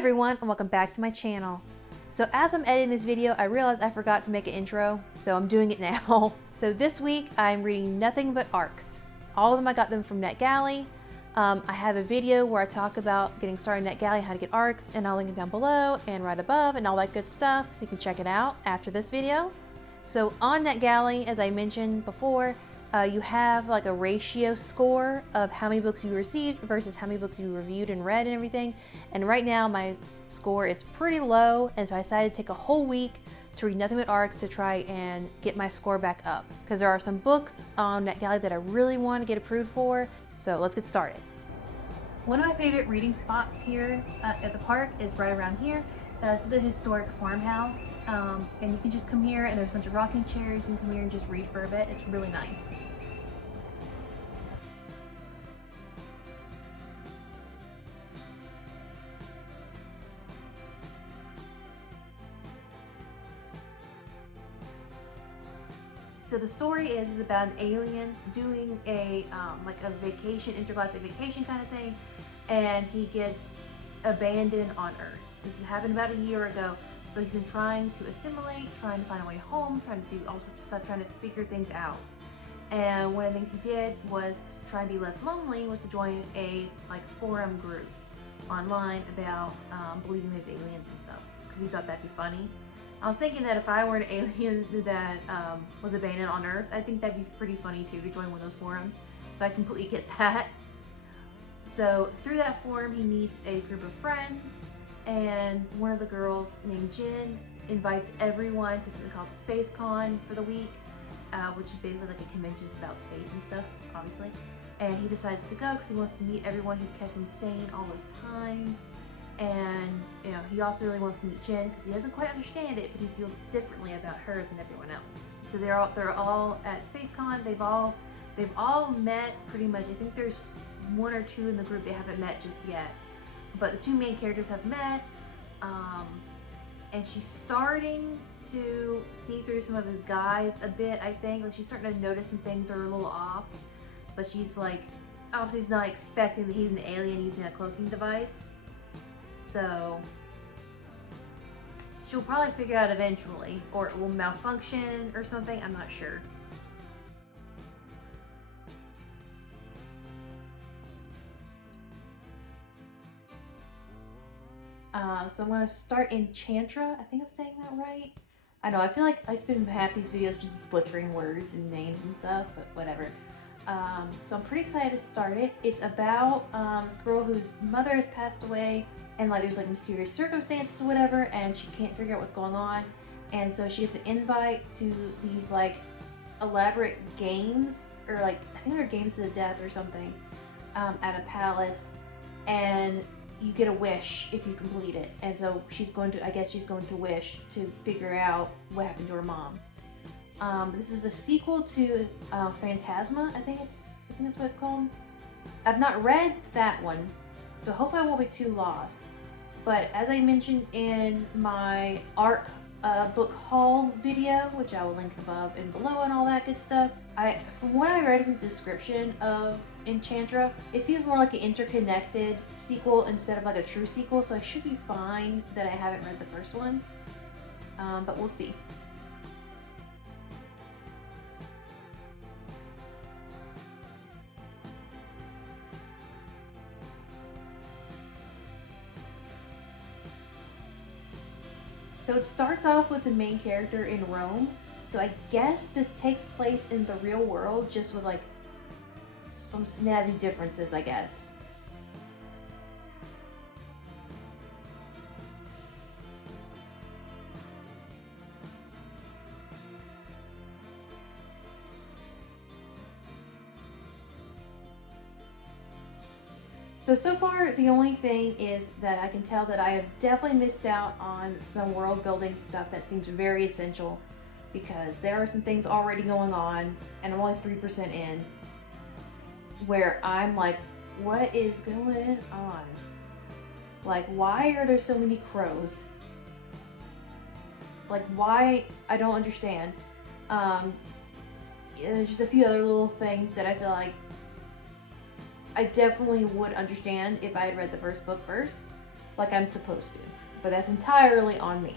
everyone, and welcome back to my channel. So as I'm editing this video, I realized I forgot to make an intro, so I'm doing it now. So this week, I'm reading nothing but ARCs. All of them, I got them from NetGalley. I have a video where I talk about getting started in NetGalley, how to get ARCs, and I'll link it down below and right above and all that good stuff, so you can check it out after this video. So on NetGalley, as I mentioned before, you have like a ratio score of how many books you received versus how many books you reviewed and read and everything. And right now my score is pretty low, and so I decided to take a whole week to read nothing but ARCs to try and get my score back up. Because there are some books on NetGalley that I really want to get approved for, so let's get started. One of my favorite reading spots here at the park is right around here. It's the historic farmhouse, and you can just come here and there's a bunch of rocking chairs. You can come here and just read for a bit. It's really nice. So the story is about an alien doing a like a vacation, intergalactic vacation kind of thing, and he gets abandoned on Earth. This happened about a year ago, so he's been trying to assimilate, trying to find a way home, trying to do all sorts of stuff, trying to figure things out. And one of the things he did was to try and be less lonely, was to join a like forum group online about believing there's aliens and stuff, because he thought that'd be funny. I was thinking that if I were an alien that was abandoned on Earth, I think that'd be pretty funny too, to join one of those forums. So I completely get that. So through that forum, he meets a group of friends, and one of the girls named Jin invites everyone to something called SpaceCon for the week, which is basically like a convention about space and stuff, obviously. And he decides to go because he wants to meet everyone who kept him sane all this time. And you know, he also really wants to meet Jin because he doesn't quite understand it, but he feels differently about her than everyone else. So they're all at SpaceCon. They've all met pretty much. I think there's one or two in the group they haven't met just yet, but the two main characters have met, and she's starting to see through some of his guys a bit. I think like she's starting to notice some things are a little off, but she's like, obviously he's not expecting that he's an alien using a cloaking device. So she'll probably figure out eventually, or it will malfunction or something, I'm not sure. So I'm going to start Enchantra. I think I'm saying that right. I know, I feel like I spend half these videos just butchering words and names and stuff, but whatever. So I'm pretty excited to start it. It's about this girl whose mother has passed away, and like there's like mysterious circumstances or whatever, and she can't figure out what's going on. And so she gets an invite to these like elaborate games, or like I think they're games to the death or something, at a palace, and you get a wish if you complete it. And so I guess she's going to wish to figure out what happened to her mom. This is a sequel to Phantasma, I think that's what it's called. I've not read that one, so hopefully I won't be too lost. But as I mentioned in my ARC book haul video, which I will link above and below and all that good stuff, from what I read in the description of Enchantra, it seems more like an interconnected sequel instead of like a true sequel, so I should be fine that I haven't read the first one, but we'll see. So it starts off with the main character in Rome, so I guess this takes place in the real world, just with like some snazzy differences, I guess. So far, the only thing is that I can tell that I have definitely missed out on some world building stuff that seems very essential, because there are some things already going on, and I'm only 3% in, where I'm like, what is going on? Like, why are there so many crows? Like, why? I don't understand. There's just a few other little things that I feel like I definitely would understand if I had read the first book first. like I'm supposed to. But that's entirely on me.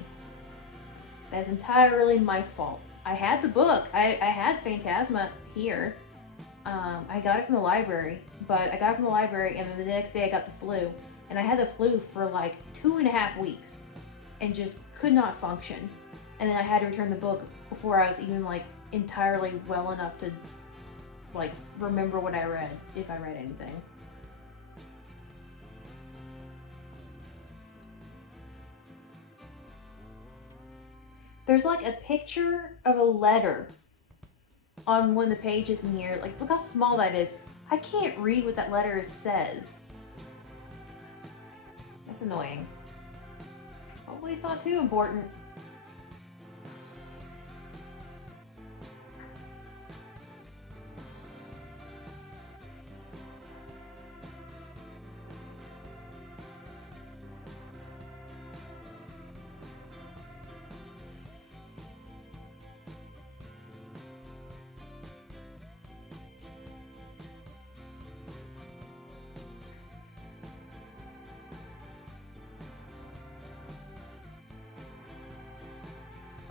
That's entirely my fault. I had the book. I had Phantasma here. I got it from the library, but I got it from the library, and then the next day I got the flu. And I had the flu for like 2.5 weeks and just could not function. And then I had to return the book before I was even like entirely well enough to like remember what I read, if I read anything. There's like a picture of a letter on one of the pages in here. Like, look how small that is. I can't read what that letter says. That's annoying. Hopefully it's not too important.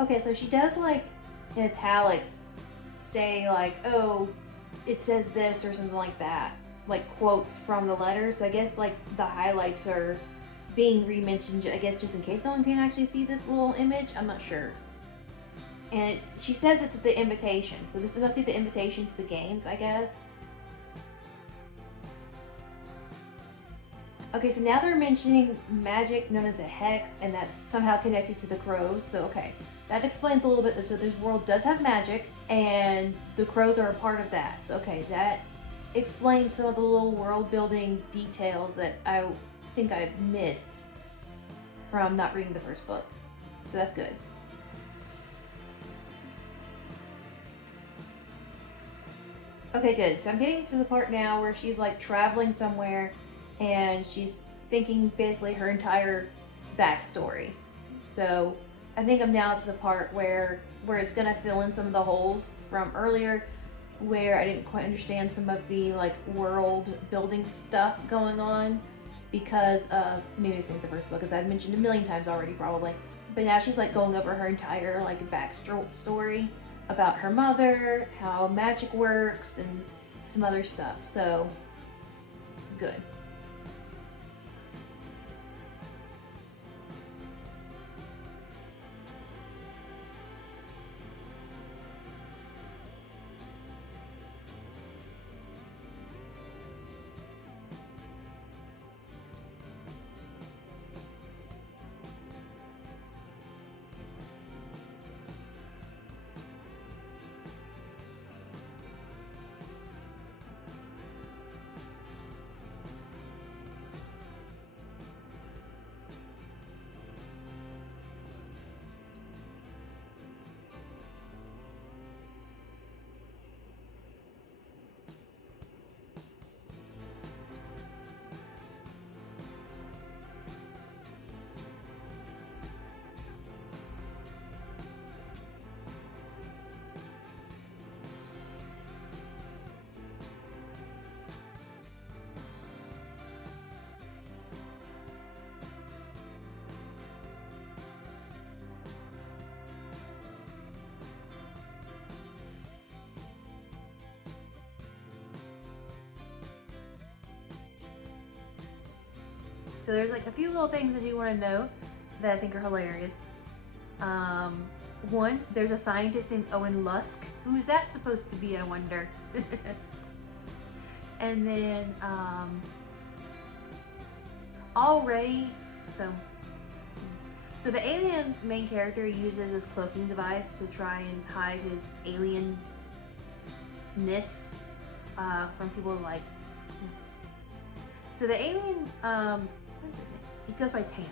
Okay, so she does like in italics say like, oh, it says this or something like that, like quotes from the letter. So I guess like the highlights are being re-mentioned, I guess just in case no one can actually see this little image. I'm not sure. And she says it's the invitation, so this must be the invitation to the games, I guess. Okay, so now they're mentioning magic known as a hex, and that's somehow connected to the crows. So okay, that explains a little bit. So this world does have magic, and the crows are a part of that. So okay, that explains some of the little world building details that I think I missed from not reading the first book. So that's good. Okay, good. So I'm getting to the part now where she's like traveling somewhere and she's thinking basically her entire backstory. So I think I'm now to the part where it's gonna fill in some of the holes from earlier where I didn't quite understand some of the like world building stuff going on because of, maybe it's in the first book, as I've mentioned a million times already probably. But now she's like going over her entire like backstory about her mother, how magic works, and some other stuff. So, good. So there's like a few little things I do want to note that I think are hilarious. One, there's a scientist named Owen Lusk. Who's that supposed to be, I wonder? And then already, so the alien main character uses this cloaking device to try and hide his alienness from people like. So the alien, what is his name? He goes by Tam.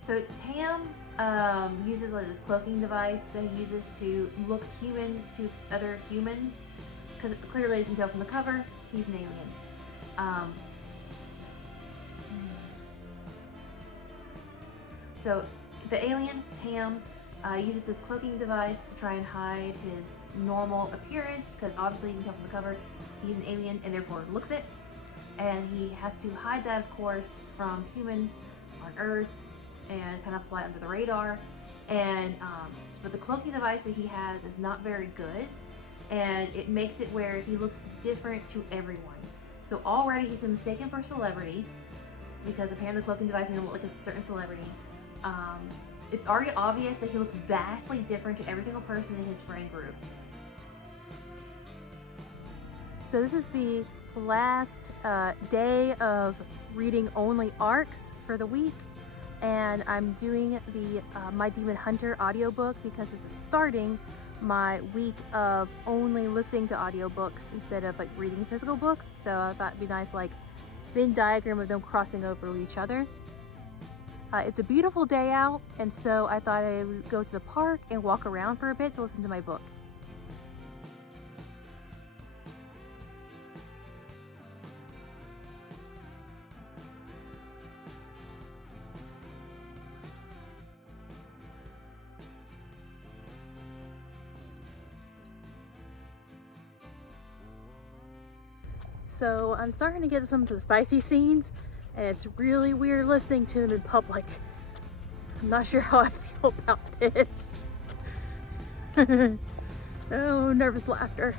So Tam uses like this cloaking device that he uses to look human to other humans, because clearly, as you can tell from the cover, he's an alien. So the alien, Tam, uses this cloaking device to try and hide his normal appearance, because obviously you can tell from the cover he's an alien and therefore looks it. And he has to hide that, of course, from humans on on Earth and kind of fly under the radar. And but the cloaking device that he has is not very good, and it makes it where he looks different to everyone. So already he's been mistaken for a celebrity because apparently the cloaking device made him look like a certain celebrity. It's already obvious that he looks vastly different to every single person in his friend group. So this is the last day of reading only arcs for the week, and I'm doing the My Demon Hunter audiobook because this is starting my week of only listening to audiobooks instead of like reading physical books. So I thought it'd be nice, like Venn diagram of them crossing over each other. It's a beautiful day out, and so I thought I would go to the park and walk around for a bit to listen to my book. So I'm starting to get some of the spicy scenes, and it's really weird listening to them in public. I'm not sure how I feel about this. Oh, nervous laughter.